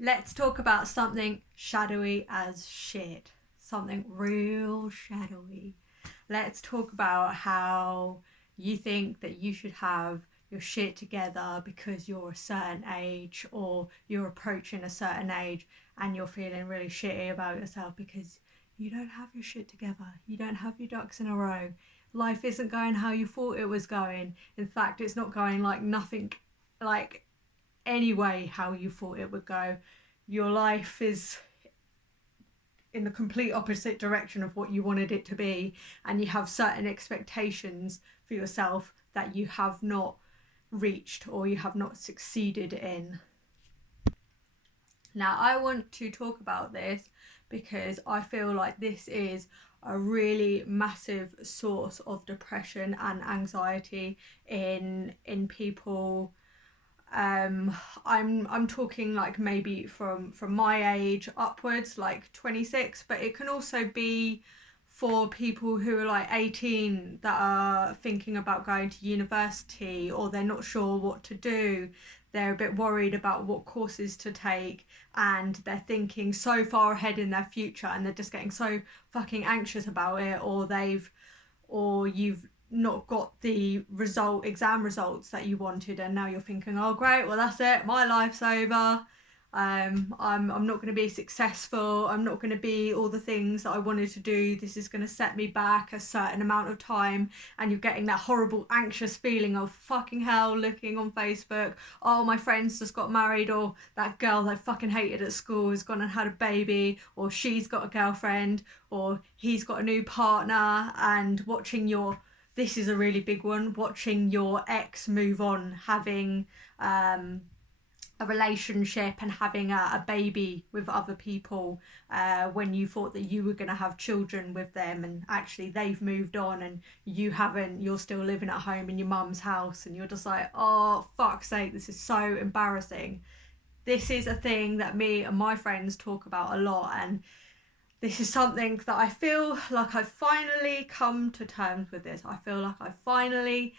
Let's talk about something shadowy as shit. Something real shadowy. Let's talk about how you think that you should have your shit together because you're a certain age or you're approaching a certain age and you're feeling really shitty about yourself because you don't have your shit together. You don't have your ducks in a row. Life isn't going how you thought it was going. In fact, it's not going like nothing like anyway how you thought it would go. Your life is in the complete opposite direction of what you wanted it to be, and you have certain expectations for yourself that you have not reached or you have not succeeded in. Now, I want to talk about this because I feel like this is a really massive source of depression and anxiety in people. I'm talking like maybe from my age upwards, like 26, but it can also be for people who are like 18 that are thinking about going to university, or they're not sure what to do. They're a bit worried about what courses to take, and they're thinking so far ahead in their future, and they're just getting so fucking anxious about it, or you've not got the exam results that you wanted, and now you're thinking, oh great, well that's it, my life's over. I'm not going to be successful. I'm not going to be all the things that I wanted to do. This is going to set me back a certain amount of time, and you're getting that horrible anxious feeling of fucking hell, looking on Facebook, oh my friend's just got married, or that girl I fucking hated at school has gone and had a baby, or she's got a girlfriend, or he's got a new partner, and watching your, this is a really big one, watching your ex move on, having a relationship and having a baby with other people, when you thought that you were going to have children with them, and actually they've moved on and you haven't. You're still living at home in your mum's house, and you're just like, oh fuck's sake, this is so embarrassing. This is a thing that me and my friends talk about a lot, and this is something that I feel like I've finally come to terms with. This, I feel like I finally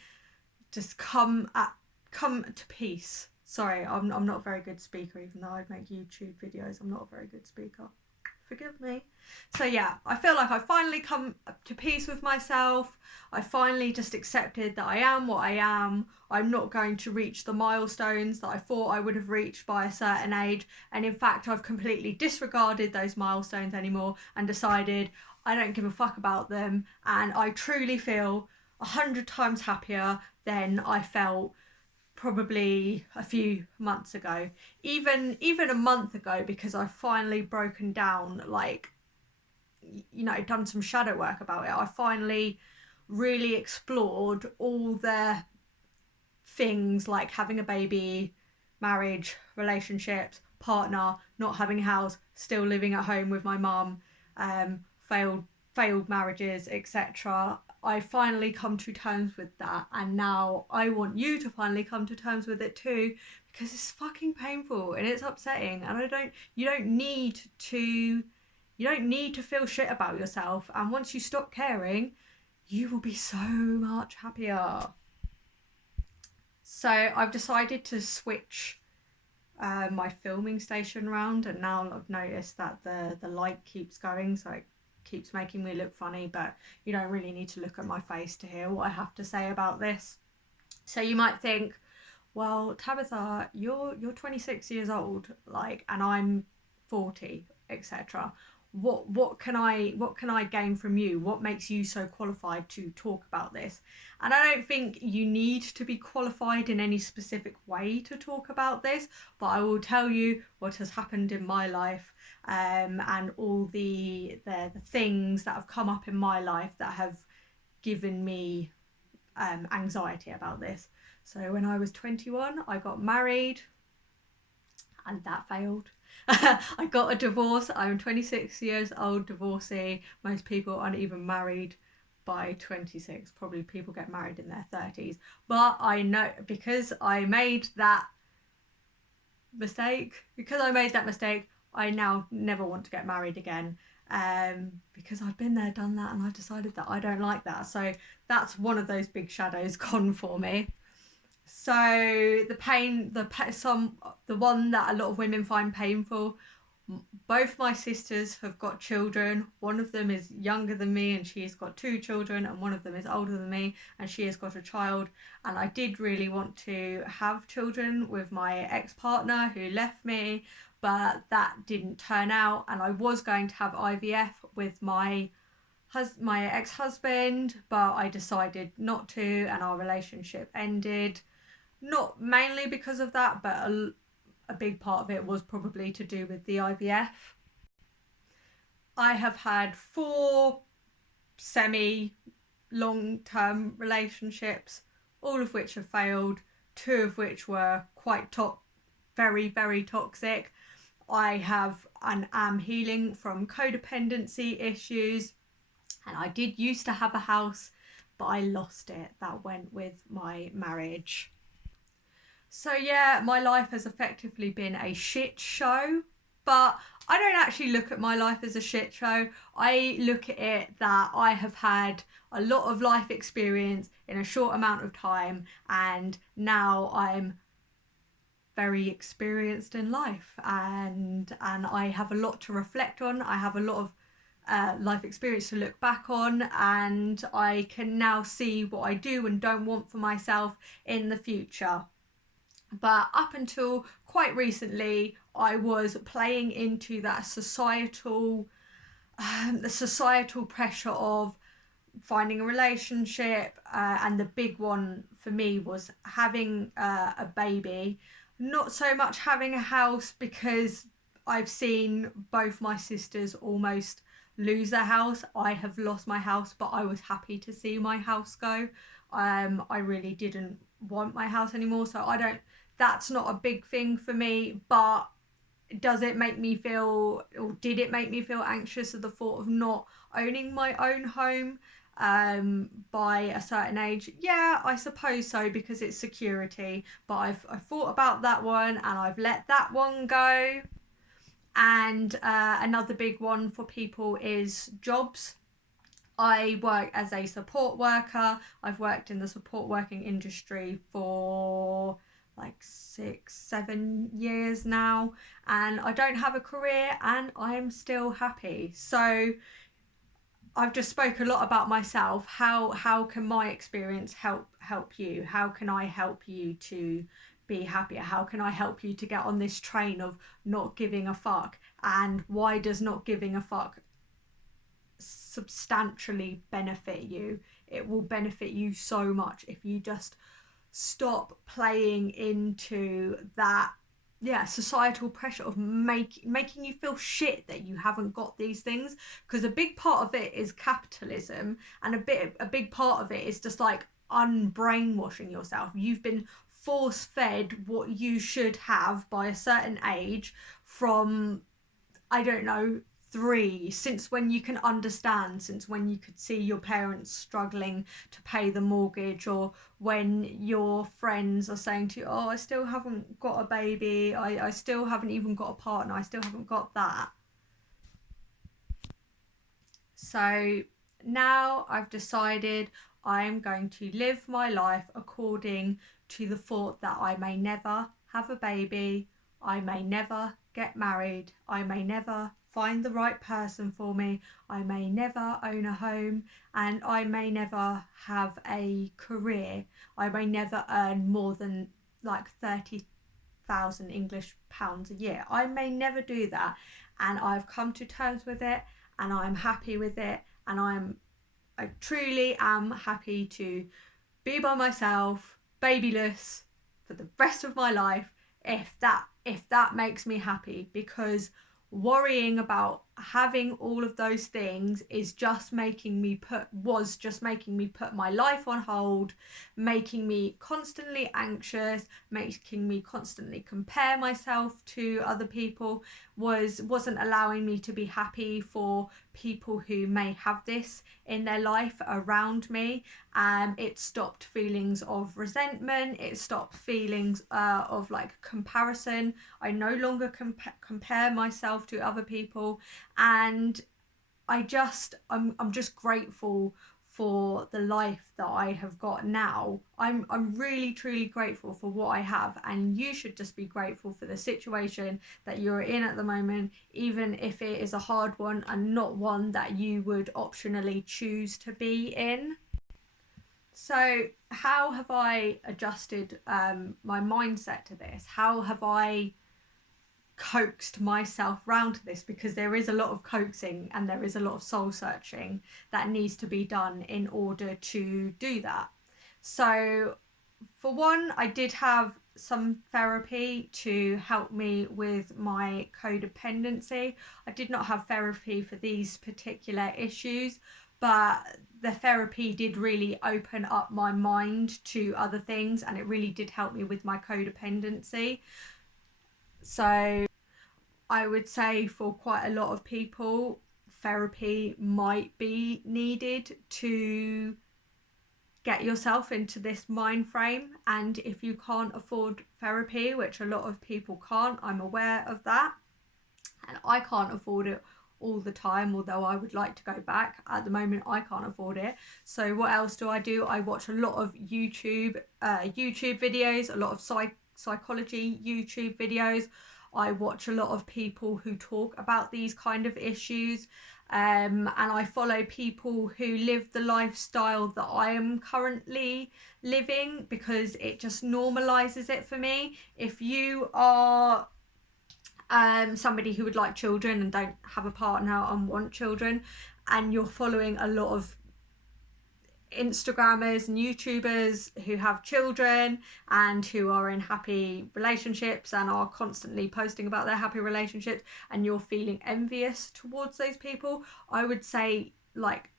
just come to peace. Sorry, I'm not a very good speaker, even though I make YouTube videos. I'm not a very good speaker. Forgive me. So yeah, I feel like I finally come to peace with myself. I finally just accepted that I am what I am. I'm not going to reach the milestones that I thought I would have reached by a certain age. And in fact, I've completely disregarded those milestones anymore and decided I don't give a fuck about them. And I truly feel 100 times happier than I felt probably a few months ago, even a month ago, because I've finally broken down, like, done some shadow work about it. I finally really explored all the things like having a baby, marriage, relationships, partner, not having a house, still living at home with my mum, failed marriages, etc. I finally come to terms with that, and now I want you to finally come to terms with it too, because it's fucking painful and it's upsetting, and you don't need to feel shit about yourself, and once you stop caring, you will be so much happier. So I've decided to switch my filming station around, and now I've noticed that the light keeps going, so it keeps making me look funny, but you don't really need to look at my face to hear what I have to say about this. So you might think, well, Tabitha, you're 26 years old, like, and I'm 40, etc. What can I gain from you? What makes you so qualified to talk about this? And I don't think you need to be qualified in any specific way to talk about this, but I will tell you what has happened in my life, and all the things that have come up in my life that have given me anxiety about this. So when I was 21, I got married, and that failed. I got a divorce. I'm 26 years old, divorcee. Most people aren't even married by 26. Probably people get married in their 30s. But I know, because I made that mistake, I now never want to get married again. Because I've been there, done that, and I've decided that I don't like that. So that's one of those big shadows gone for me. So the one that a lot of women find painful. Both my sisters have got children. One of them is younger than me and she's got two children, and one of them is older than me and she has got a child. And I did really want to have children with my ex-partner who left me, but that didn't turn out. And I was going to have IVF with my ex-husband, but I decided not to, and our relationship ended. Not mainly because of that, but a big part of it was probably to do with the IVF. I have had 4 semi long term relationships, all of which have failed, 2 of which were very, very toxic. I have and am healing from codependency issues, and I did used to have a house, but I lost it. That went with my marriage. So yeah, my life has effectively been a shit show, but I don't actually look at my life as a shit show. I look at it that I have had a lot of life experience in a short amount of time, and now I'm very experienced in life, and I have a lot to reflect on. I have a lot of life experience to look back on, and I can now see what I do and don't want for myself in the future. But up until quite recently, I was playing into that the societal pressure of finding a relationship, and the big one for me was having a baby. Not so much having a house, because I've seen both my sisters almost lose their house. I have lost my house, but I was happy to see my house go. I really didn't want my house anymore, so I don't. That's not a big thing for me, but does it make me feel, or did it make me feel anxious at the thought of not owning my own home by a certain age? Yeah, I suppose so, because it's security. But I've thought about that one and I've let that one go. And another big one for people is jobs. I work as a support worker. I've worked in the support working industry for like 6, 7 years now, and I don't have a career and I am still happy. So I've just spoke a lot about myself. How can my experience help you? How can I help you to be happier? How can I help you to get on this train of not giving a fuck? And why does not giving a fuck substantially benefit you? It will benefit you so much if you just stop playing into that, yeah, societal pressure of making you feel shit that you haven't got these things. Because a big part of it is capitalism, and a big part of it is just like unbrainwashing yourself. You've been force fed what you should have by a certain age from, I don't know, 3, since when you can understand, since when you could see your parents struggling to pay the mortgage, or when your friends are saying to you, oh, I still haven't got a baby, I still haven't even got a partner, I still haven't got that. So now I've decided I am going to live my life according to the thought that I may never have a baby, I may never get married, I may never find the right person for me, I may never own a home, and I may never have a career. I may never earn more than like 30,000 English pounds a year. I may never do that, and I've come to terms with it, and I'm happy with it, and I truly am happy to be by myself, babyless, for the rest of my life, if that makes me happy. Because worrying about having all of those things is just making me put my life on hold, making me constantly anxious, making me constantly compare myself to other people, wasn't allowing me to be happy for people who may have this in their life around me. It stopped feelings of resentment, it stopped feelings of like comparison. I no longer compare myself to other people, and I'm just grateful for the life that I have got now. I'm really truly grateful for what I have, and you should just be grateful for the situation that you're in at the moment, even if it is a hard one and not one that you would optionally choose to be in. So how have I adjusted my mindset to this? How have I coaxed myself round to this? Because there is a lot of coaxing and there is a lot of soul searching that needs to be done in order to do that. So for one, I did have some therapy to help me with my codependency. I did not have therapy for these particular issues, but the therapy did really open up my mind to other things, and it really did help me with my codependency. So I would say for quite a lot of people, therapy might be needed to get yourself into this mind frame. And if you can't afford therapy, which a lot of people can't, I'm aware of that, and I can't afford it all the time, although I would like to go back. At the moment I can't afford it. So what else do? I watch a lot of YouTube videos, a lot of psychology YouTube videos. I watch a lot of people who talk about these kind of issues, and I follow people who live the lifestyle that I am currently living, because it just normalizes it for me. If you are somebody who would like children and don't have a partner and want children, and you're following a lot of Instagrammers and YouTubers who have children and who are in happy relationships and are constantly posting about their happy relationships, and you're feeling envious towards those people, I would say, like,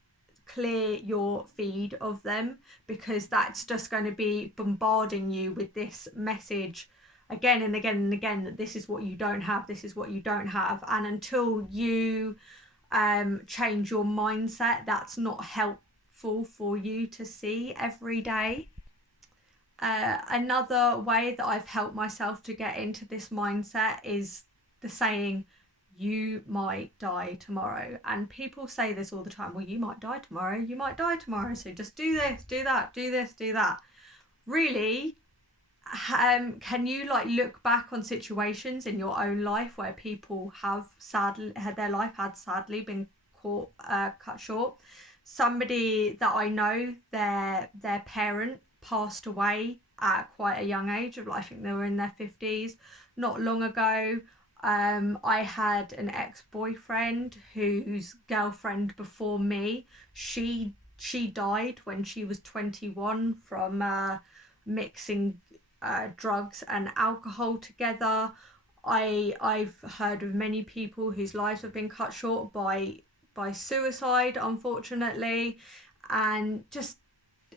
clear your feed of them, because that's just going to be bombarding you with this message again and again and again, that this is what you don't have, this is what you don't have. And until you change your mindset, that's not helpful for you to see every day. Another way that I've helped myself to get into this mindset is the saying, you might die tomorrow. And people say this all the time, well, you might die tomorrow, you might die tomorrow, so just do this, do that, do this, do that. Really, can you like look back on situations in your own life where people have sadly had their life had sadly been cut short? Somebody that I know, their parent passed away at quite a young age of, I think they were in their 50s not long ago. I had an ex-boyfriend whose girlfriend before me, she died when she was 21 from mixing drugs and alcohol together. I've heard of many people whose lives have been cut short by suicide, unfortunately. And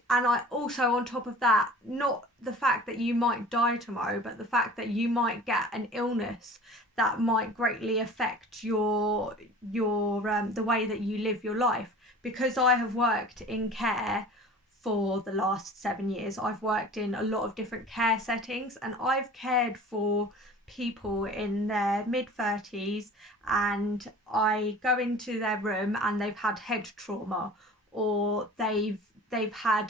I also, on top of that, not the fact that you might die tomorrow, but the fact that you might get an illness that might greatly affect your the way that you live your life. Because I have worked in care for the last 7 years, I've worked in a lot of different care settings, and I've cared for people in their mid-30s, and I go into their room and they've had head trauma, or they've had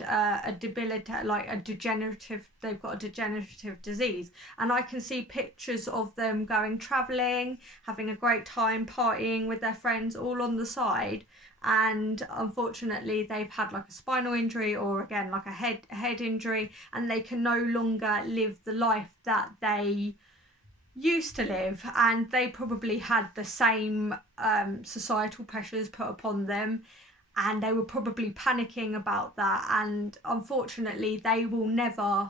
they've got a degenerative disease, and I can see pictures of them going traveling, having a great time, partying with their friends, all on the side, and unfortunately they've had like a spinal injury, or again like a head injury, and they can no longer live the life that they used to live. And they probably had the same societal pressures put upon them, and they were probably panicking about that. And unfortunately they will never,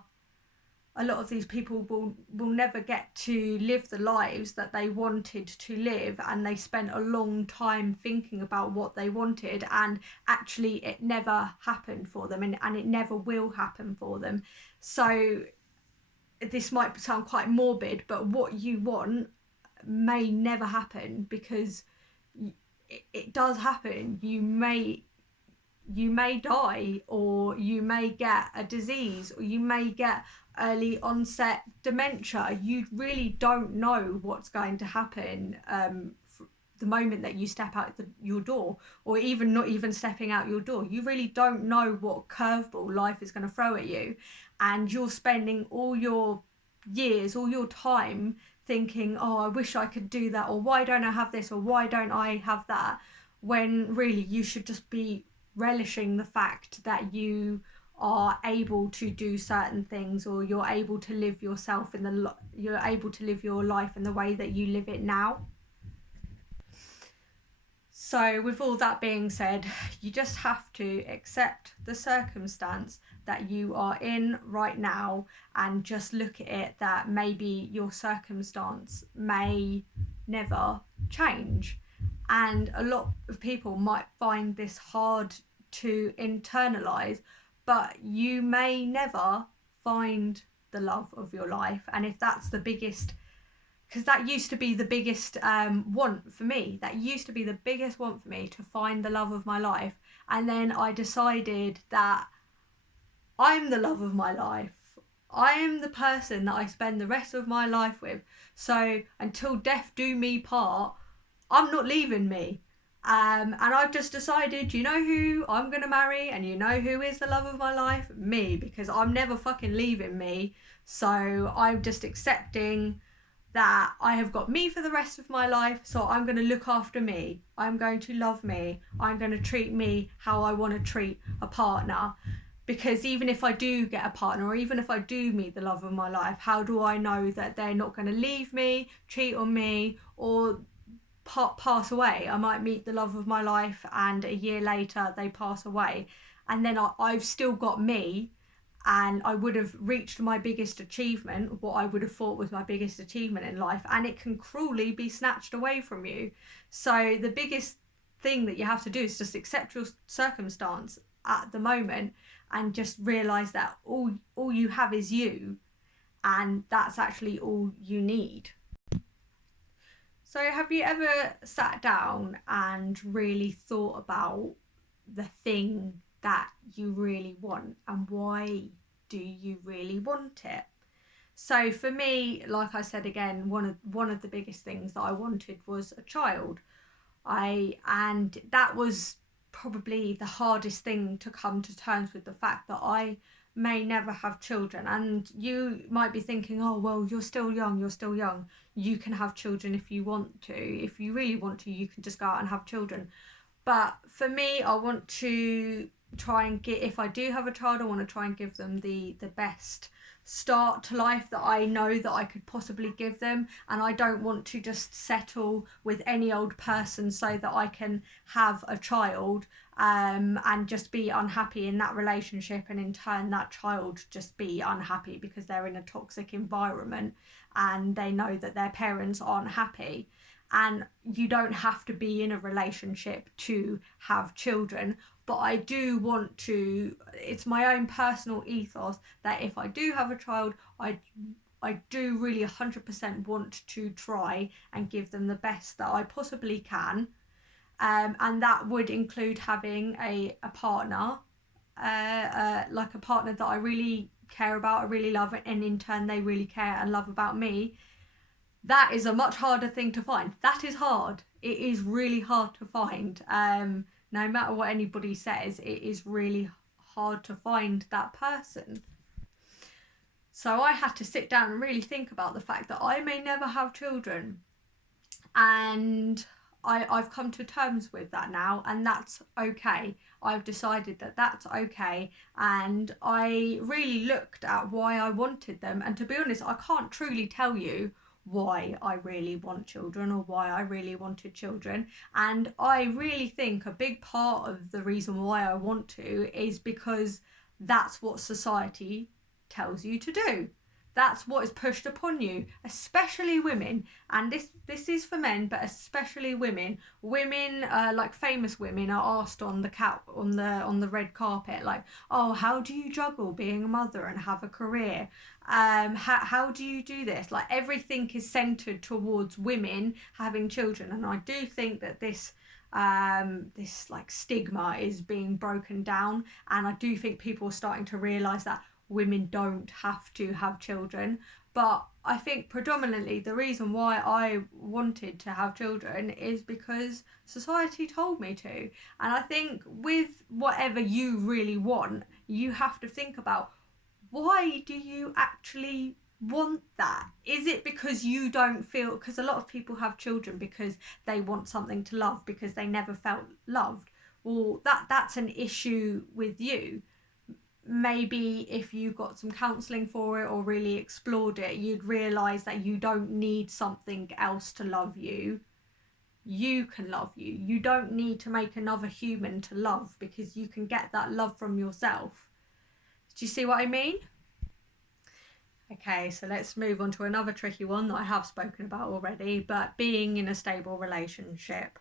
a lot of these people will never get to live the lives that they wanted to live, and they spent a long time thinking about what they wanted, and actually it never happened for them, and it never will happen for them. So this might sound quite morbid, but what you want may never happen, because it does happen. You may die, or you may get a disease, or you may get early onset dementia. You really don't know what's going to happen the moment that you step out your door, or even not even stepping out your door. You really don't know what curveball life is going to throw at you, and you're spending all your years, all your time thinking, oh, I wish I could do that, or why don't I have this, or why don't I have that, when really you should just be relishing the fact that you are able to do certain things, or you're able to live yourself you're able to live your life in the way that you live it now. So with all that being said, you just have to accept the circumstance that you are in right now, and just look at it that maybe your circumstance may never change. And a lot of people might find this hard to internalize, but you may never find the love of your life. And if that's the biggest, because that used to be the biggest want for me. That used to be the biggest want for me, to find the love of my life. And then I decided that I'm the love of my life. I am the person that I spend the rest of my life with. So until death do me part, I'm not leaving me. And I've just decided, you know who I'm going to marry, and you know who is the love of my life? Me, because I'm never fucking leaving me. So I'm just accepting that I have got me for the rest of my life, so I'm going to look after me. I'm going to love me. I'm going to treat me how I want to treat a partner. Because even if I do get a partner, or even if I do meet the love of my life, how do I know that they're not going to leave me, cheat on me, or pass away? I might meet the love of my life and a year later they pass away, and then I've still got me, and I would have reached my biggest achievement, what I would have thought was my biggest achievement in life, and it can cruelly be snatched away from you. So the biggest thing that you have to do is just accept your circumstance at the moment, and just realise that all you have is you, and that's actually all you need. So have you ever sat down and really thought about the thing that you really want, and why do you really want it? So for me, like I said again, one of the biggest things that I wanted was a child. And that was probably the hardest thing to come to terms with, the fact that I may never have children. And you might be thinking, oh well, you're still young, you can have children if you want to. If you really want to, you can just go out and have children. But for me, I want to try and get, if I do have a child, I want to try and give them the best start to life that I know that I could possibly give them. And I don't want to just settle with any old person so that I can have a child and just be unhappy in that relationship, and in turn that child just be unhappy because they're in a toxic environment and they know that their parents aren't happy. And you don't have to be in a relationship to have children, but I do want to, it's my own personal ethos that if I do have a child, I do really 100% want to try and give them the best that I possibly can. And that would include having a partner, like a partner that I really care about, I really love, and in turn they really care and love about me. That is a much harder thing to find. That is hard. It is really hard to find. No matter what anybody says, it is really hard to find that person. So I had to sit down and really think about the fact that I may never have children. And I've come to terms with that now, and that's okay. I've decided that that's okay, and I really looked at why I wanted them. And to be honest, I can't truly tell you why I really want children, or why I really wanted children. And I really think a big part of the reason why I want to is because that's what society tells you to do. That's what is pushed upon you, especially women. And this is for men, but especially women. Women, like famous women, are asked on the red carpet, like, oh, how do you juggle being a mother and have a career? How do you do this? Like, everything is centered towards women having children, and I do think that this like stigma is being broken down, and I do think people are starting to realize that women don't have to have children. But I think predominantly the reason why I wanted to have children is because society told me to. And I think with whatever you really want, you have to think about, why do you actually want that? Is it because you don't feel, because a lot of people have children because they want something to love, because they never felt loved. Well, that's an issue with you. Maybe if you got some counselling for it or really explored it, you'd realise that you don't need something else to love you. You can love you. You don't need to make another human to love, because you can get that love from yourself. Do you see what I mean? Okay, so let's move on to another tricky one that I have spoken about already, but being in a stable relationship.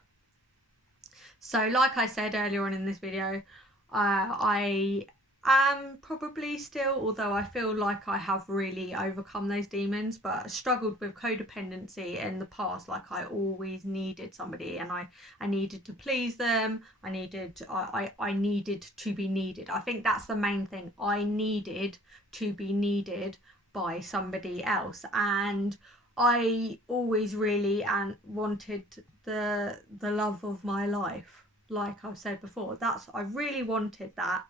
So like I said earlier on in this video, I am probably still, although I feel like I have really overcome those demons, but struggled with codependency in the past. Like, I always needed somebody, and I needed to please them. I needed to be needed. I think that's the main thing. I needed to be needed by somebody else, and I always really wanted the love of my life. Like I've said before, I really wanted that,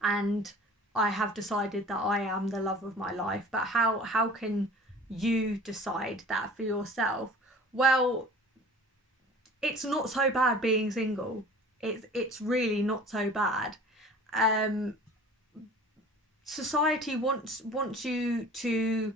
and I have decided that I am the love of my life. But how can you decide that for yourself? Well, it's not so bad being single. It's really not so bad. Society wants you to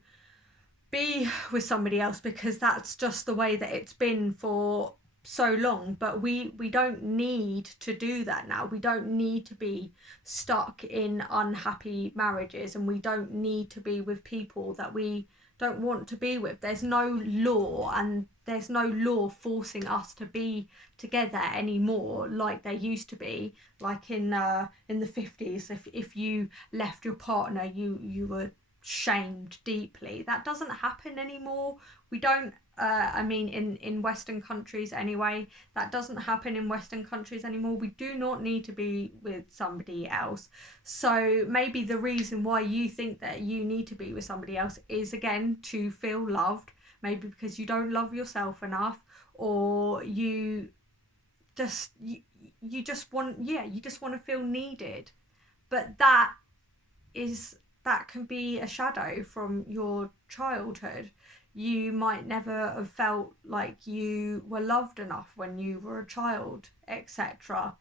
be with somebody else because that's just the way that it's been for so long, but we don't need to do that now. We don't need to be stuck in unhappy marriages, and we don't need to be with people that we don't want to be with. There's no law, and there's no law forcing us to be together anymore like there used to be. Like in the 50s, if you left your partner, you were shamed deeply. That doesn't happen anymore. We don't I mean, in Western countries anyway, that doesn't happen in Western countries anymore. We do not need to be with somebody else. So maybe the reason why you think that you need to be with somebody else is, again, to feel loved. Maybe because you don't love yourself enough, or you just want to feel needed. But that can be a shadow from your childhood. You might never have felt like you were loved enough when you were a child, etc.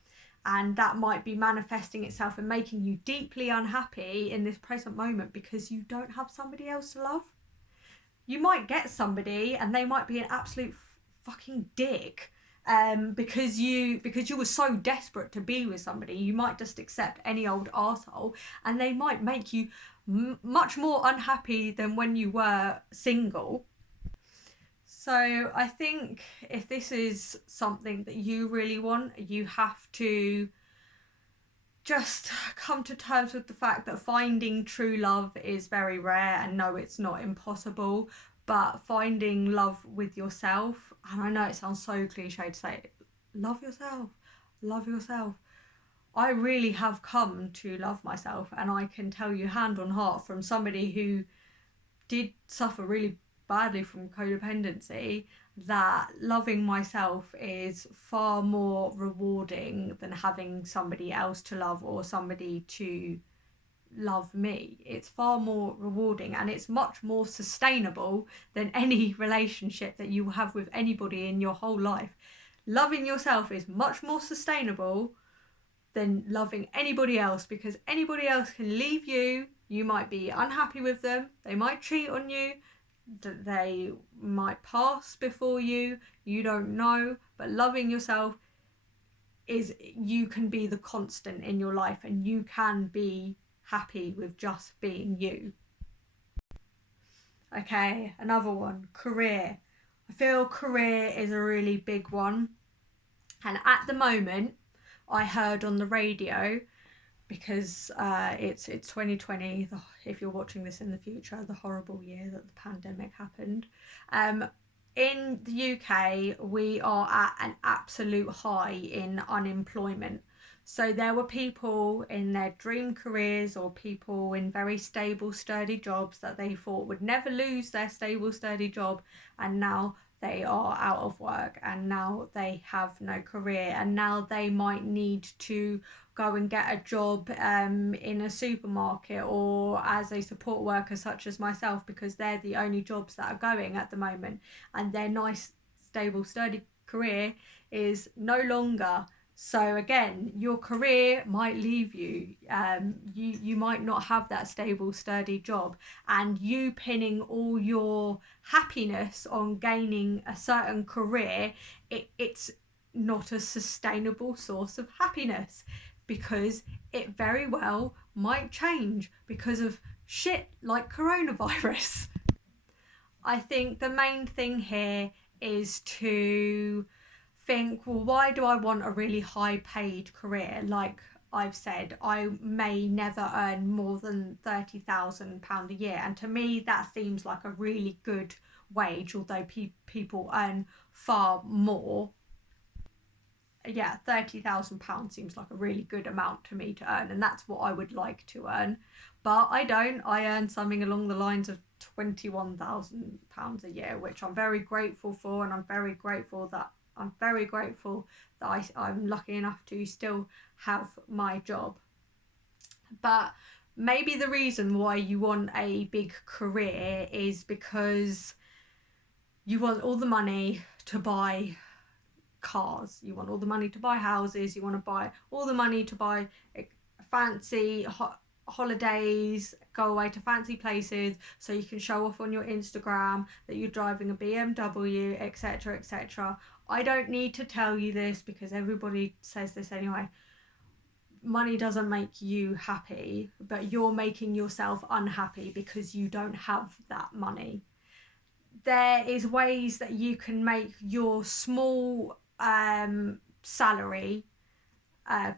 And that might be manifesting itself and making you deeply unhappy in this present moment because you don't have somebody else to love. You might get somebody and they might be an absolute fucking dick, because you were so desperate to be with somebody. You might just accept any old arsehole, and they might make you much more unhappy than when you were single. So I think if this is something that you really want, you have to just come to terms with the fact that finding true love is very rare, and no, it's not impossible, but finding love with yourself, and I know it sounds so cliche to say, love yourself. I really have come to love myself, and I can tell you hand on heart, from somebody who did suffer really badly from codependency, that loving myself is far more rewarding than having somebody else to love or somebody to love me. It's far more rewarding, and it's much more sustainable than any relationship that you will have with anybody in your whole life. Loving yourself is much more sustainable than loving anybody else, because anybody else can leave you. You might be unhappy with them, they might cheat on you, they might pass before you don't know. But loving yourself is, you can be the constant in your life, and you can be happy with just being you. Okay, another one, career. I feel career is a really big one, and at the moment I heard on the radio, because it's 2020, if you're watching this in the future, the horrible year that the pandemic happened. In the UK, we are at an absolute high in unemployment. So there were people in their dream careers or people in very stable, sturdy jobs that they thought would never lose their stable, sturdy job, and now they are out of work, and now they have no career, and now they might need to go and get a job in a supermarket or as a support worker such as myself, because they're the only jobs that are going at the moment, and their nice stable sturdy career is no longer. So again, your career might leave you. You might not have that stable, sturdy job, and you pinning all your happiness on gaining a certain career, it's not a sustainable source of happiness, because it very well might change because of shit like coronavirus. I think the main thing here is to think, well, why do I want a really high paid career? Like I've said, I may never earn more than £30,000 a year. And to me, that seems like a really good wage, although people earn far more. Yeah, £30,000 seems like a really good amount to me to earn, and that's what I would like to earn. But I don't. I earn something along the lines of £21,000 a year, which I'm very grateful for, and I'm very grateful that I'm lucky enough to still have my job. But maybe the reason why you want a big career is because you want all the money to buy cars, you want all the money to buy houses, you want to buy all the money to buy fancy holidays, go away to fancy places so you can show off on your Instagram that you're driving a BMW, etc., etc. I don't need to tell you this because everybody says this anyway. Money doesn't make you happy, but you're making yourself unhappy because you don't have that money. There is ways that you can make your small salary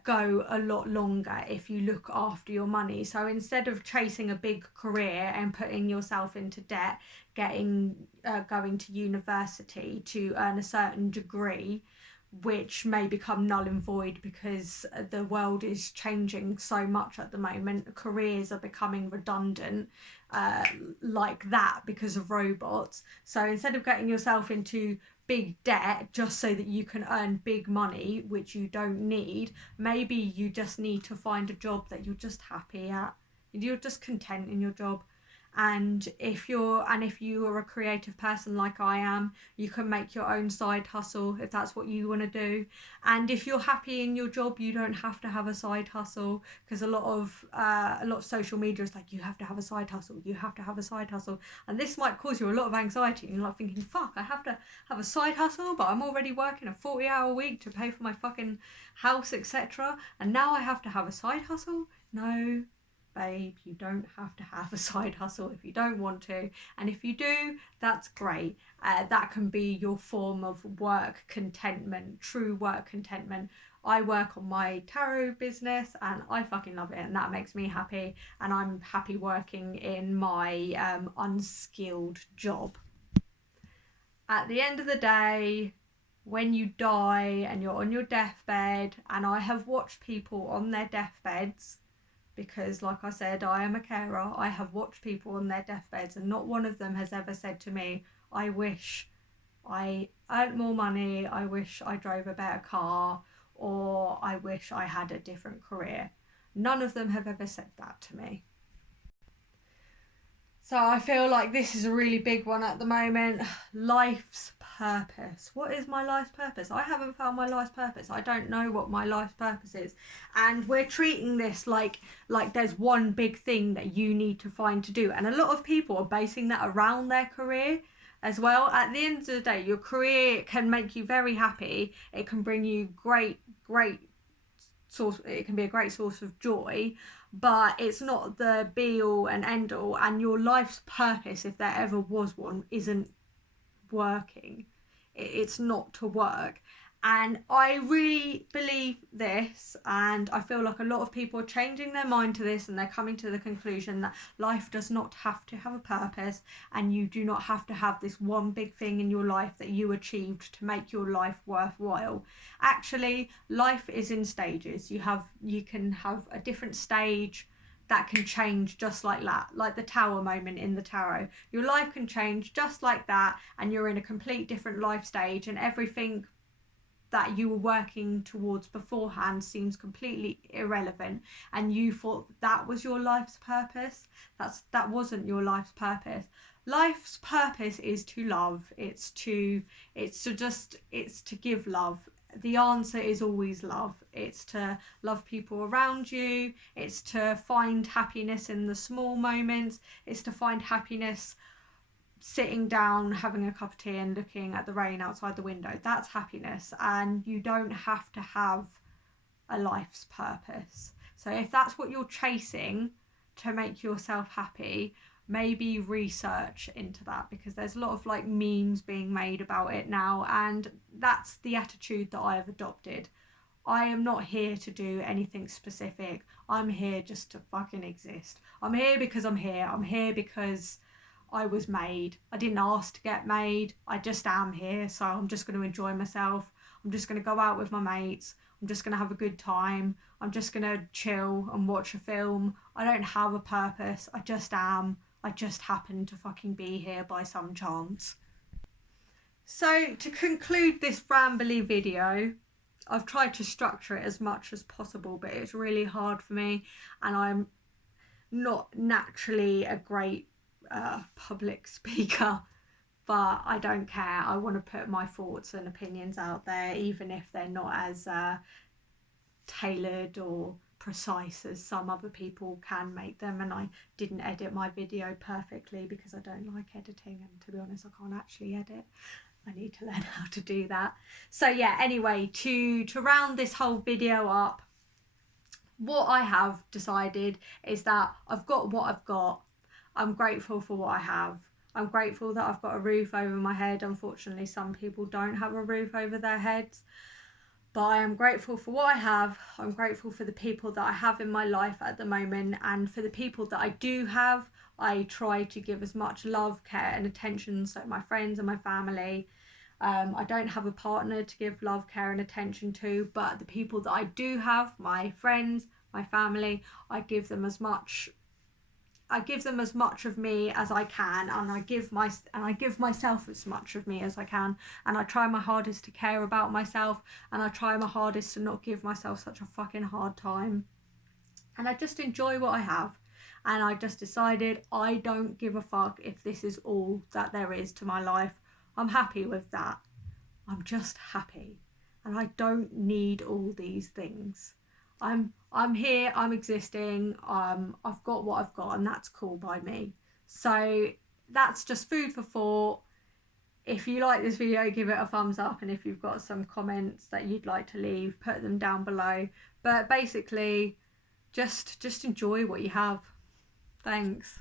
go a lot longer if you look after your money. So instead of chasing a big career and putting yourself into debt, going to university to earn a certain degree, which may become null and void because the world is changing so much at the moment. Careers are becoming redundant like that because of robots. So instead of getting yourself into big debt just so that you can earn big money, which you don't need, maybe you just need to find a job that you're just happy at. You're just content in your job. And if you are a creative person like I am, you can make your own side hustle if that's what you want to do. And if you're happy in your job, you don't have to have a side hustle, because a lot of social media is like, you have to have a side hustle, you have to have a side hustle, and this might cause you a lot of anxiety. And you're like thinking, fuck, I have to have a side hustle, but I'm already working a 40-hour week to pay for my fucking house, etc., and now I have to have a side hustle. No, babe, you don't have to have a side hustle if you don't want to, and if you do, that's great. That can be your form of work contentment, true work contentment. I work on my tarot business and I fucking love it, and that makes me happy, and I'm happy working in my unskilled job. At the end of the day, when you die and you're on your deathbed, and I have watched people on their deathbeds, because like I said, I am a carer, I have watched people on their deathbeds, and not one of them has ever said to me, I wish I earned more money, I wish I drove a better car, or I wish I had a different career. None of them have ever said that to me. So I feel like this is a really big one at the moment. Life's purpose. What is my life's purpose? I haven't found my life's purpose. I don't know what my life's purpose is. And we're treating this like there's one big thing that you need to find to do. And a lot of people are basing that around their career as well. At the end of the day, your career can make you very happy. It can bring you great source, it can be a great source of joy, but it's not the be all and end all. And your life's purpose, if there ever was one, isn't working. It's not to work. And I really believe this, and I feel like a lot of people are changing their mind to this, and they're coming to the conclusion that life does not have to have a purpose, and you do not have to have this one big thing in your life that you achieved to make your life worthwhile. Actually, life is in stages. You can have a different stage that can change just like that, like the tower moment in the tarot. Your life can change just like that, and you're in a complete different life stage, and everything that you were working towards beforehand seems completely irrelevant, and you thought that was your life's purpose. That wasn't your life's purpose. Life's purpose is to love. It's to give love. The answer is always love. It's to love people around you. It's to find happiness in the small moments. It's to find happiness sitting down, having a cup of tea and looking at the rain outside the window. That's happiness, and you don't have to have a life's purpose. So if that's what you're chasing to make yourself happy, maybe research into that, because there's a lot of like memes being made about it now, and that's the attitude that I have adopted. I am not here to do anything specific. I'm here just to fucking exist. I'm here because I'm here. I'm here because I was made. I didn't ask to get made. I just am here, so I'm just going to enjoy myself. I'm just going to go out with my mates. I'm just going to have a good time. I'm just going to chill and watch a film. I don't have a purpose. I just am. I just happen to fucking be here by some chance. So to conclude this rambly video, I've tried to structure it as much as possible, but it's really hard for me, and I'm not naturally a great public speaker, but I don't care. I want to put my thoughts and opinions out there, even if they're not as tailored or precise as some other people can make them. And I didn't edit my video perfectly because I don't like editing, and to be honest, I can't actually edit. I need to learn how to do that. So yeah, anyway, to round this whole video up, what I have decided is that I've got what I've got. I'm grateful for what I have. I'm grateful that I've got a roof over my head. Unfortunately, some people don't have a roof over their heads. But I am grateful for what I have. I'm grateful for the people that I have in my life at the moment. And for the people that I do have, I try to give as much love, care and attention. So my friends and my family. I don't have a partner to give love, care and attention to. But the people that I do have, my friends, my family, I give them as much of me as I can, and I give myself as much of me as I can, and I try my hardest to care about myself, and I try my hardest to not give myself such a fucking hard time, and I just enjoy what I have. And I just decided I don't give a fuck if this is all that there is to my life. I'm happy with that. I'm just happy, and I don't need all these things. I'm here, I'm existing, I've got what I've got, and that's cool by me. So that's just food for thought. If you like this video, give it a thumbs up, and if you've got some comments that you'd like to leave, put them down below. But basically, just enjoy what you have. Thanks.